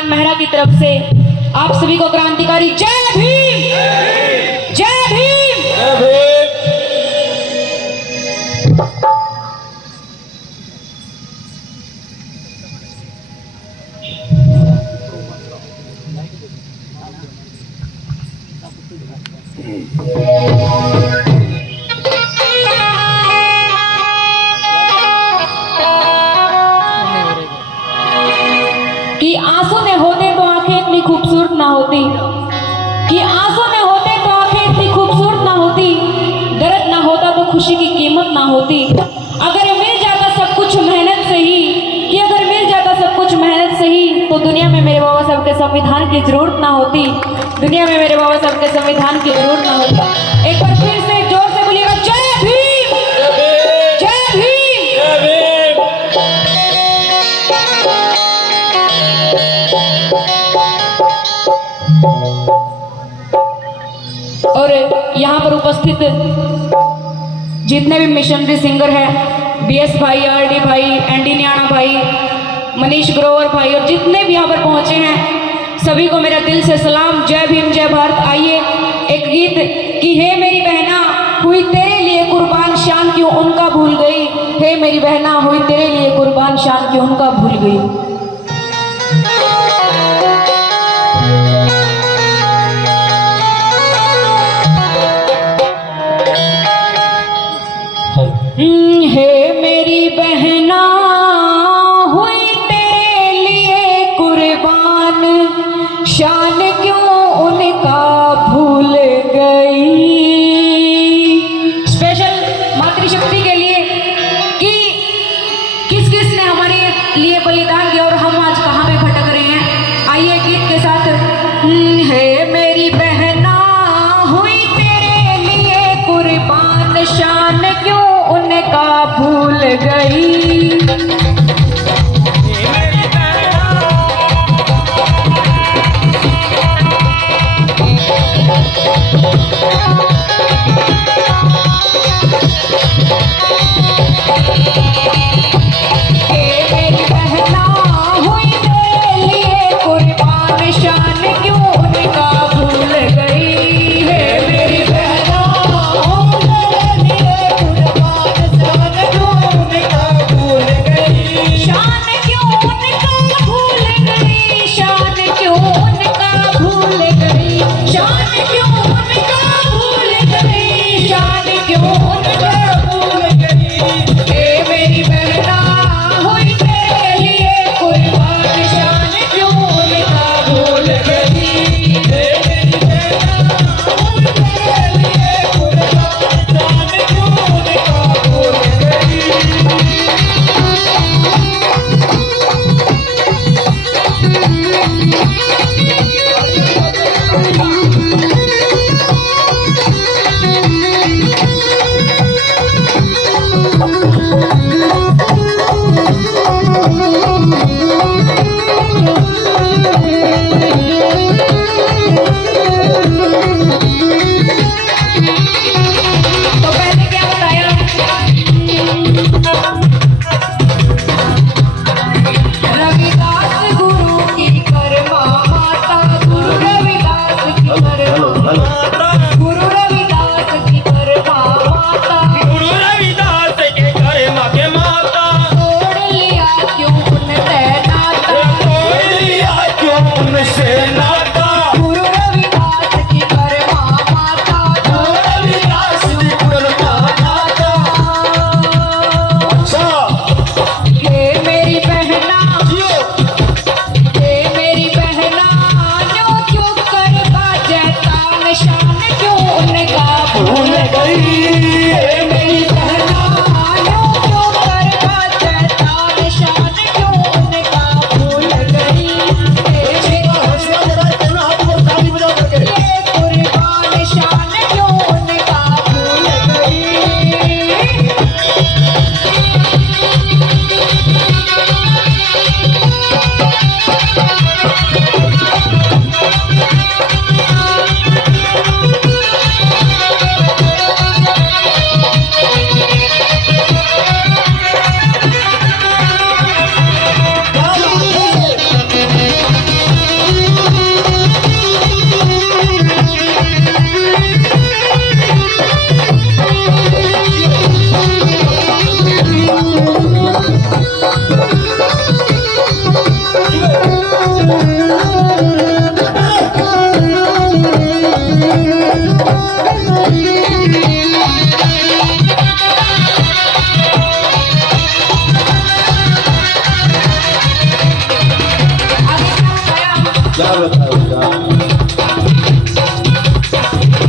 ईमान मेहरा की तरफ से आप सभी को क्रांतिकारी जय भीम, जय भीम, जय भीम। कि आंसू न होते तो आंखें इतनी खूबसूरत ना होती, कि आंसू न होते तो आंखें इतनी खूबसूरत ना होती, दर्द ना होता तो खुशी की कीमत ना होती। अगर मिल जाता सब कुछ मेहनत से ही, कि अगर मिल जाता सब कुछ मेहनत से ही, तो दुनिया में मेरे बाबा साहब के संविधान की जरूरत ना होती, दुनिया में मेरे बाबा साहब के संविधान की जरूरत ना होती। एक बार फिर से जोर से बोलिएगा जय भीम, जय भीम, जय भीम। और यहाँ पर उपस्थित जितने भी मिशनरी सिंगर हैं, बीएस भाई, आरडी भाई, एनडी न्याणा भाई, मनीष ग्रोवर भाई और जितने भी यहाँ पर पहुंचे हैं, सभी को मेरा दिल से सलाम, जय भीम, जय भारत। आइए एक गीत कि हे मेरी बहना हुई तेरे लिए कुर्बान, शान क्यों उनका भूल गई, हे मेरी बहना हुई तेरे लिए कुर्बान, शान क्यों उनका भूल गई। हे मेरी बहना हुई तेरे लिए कुर्बान, शान क्यों उनका भूल गई। स्पेशल मातृशक्ति के लिए कि किस किस ने हमारे लिए बलिदान दिया और हम आज कहाँ पे भटक रहे हैं। आइए गीत के साथ। हे मेरी बहना हुई तेरे लिए कुर्बान, शान क्यों उनका भूल गई। क्या बताओ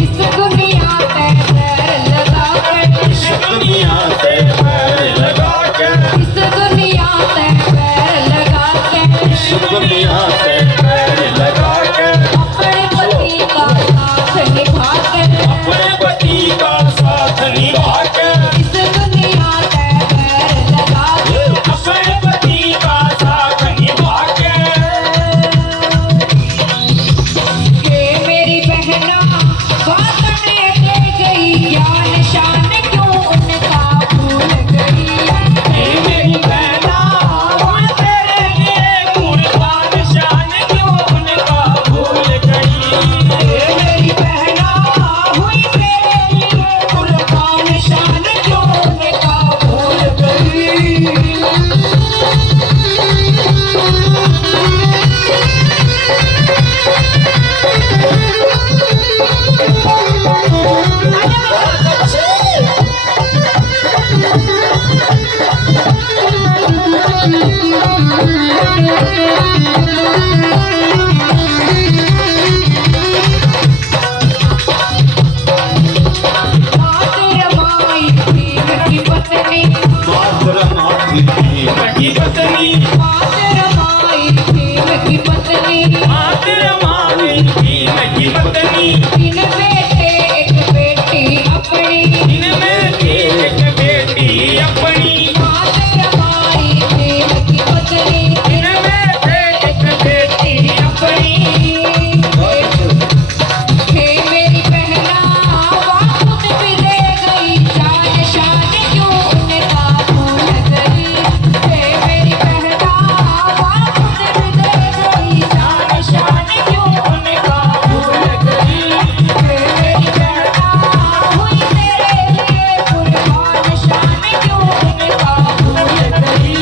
इस दुनिया पे पैर लगा के इस दुनिया पे पैर लगा के इस दुनिया पे पैर लगा के इस दुनिया पे पैर लगा के अपने पति का साथ निभा के अपने पति का साथ निभा के इस दुनिया पे पैर लगा के अपने पति का साथ निभा के हे मेरी बहना बात दे गई क्या निशान क्यों उनका भूल गई हे मेरी बहना मैं तेरे लिए कुर्बान शान क्यों उनका भूल गई हे मेरी बहना हुई तेरे लिए कुर्बान शान क्यों उनका भूल गई माई भीम की पत्नी मात्र माथी की पत्नी माई भीम की पत्नी मात्र माही की पत्नी तीन बेटे एक बेटी अपनी इनमें थी एक बेटी अपनी माई भीम की पत्नी इनमें थे एक बेटी अपनी हे मेरी बहना बात भी दे गई जान शान क्यों उनका भूल गई हे मेरी बहना बात भी दे गई जान शान क्यों उनका भूल गई हे मेरी बहना हुई तेरे लिए कुर्बान शान क्यों उनका भूल गई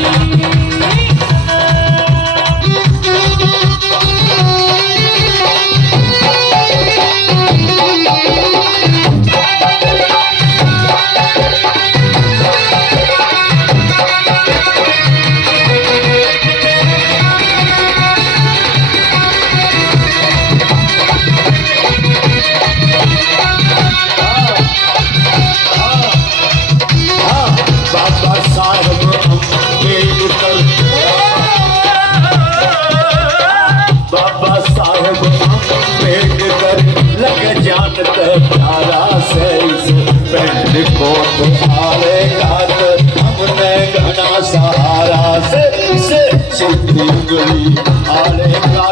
बाबा साहब अम्बेडकर बाबा साहब अम्बेडकर लग जानत प्यारा से इस पेंड को तो आलेगा तो हमने घना सहारा से इसे सीधी उंगली आलेगा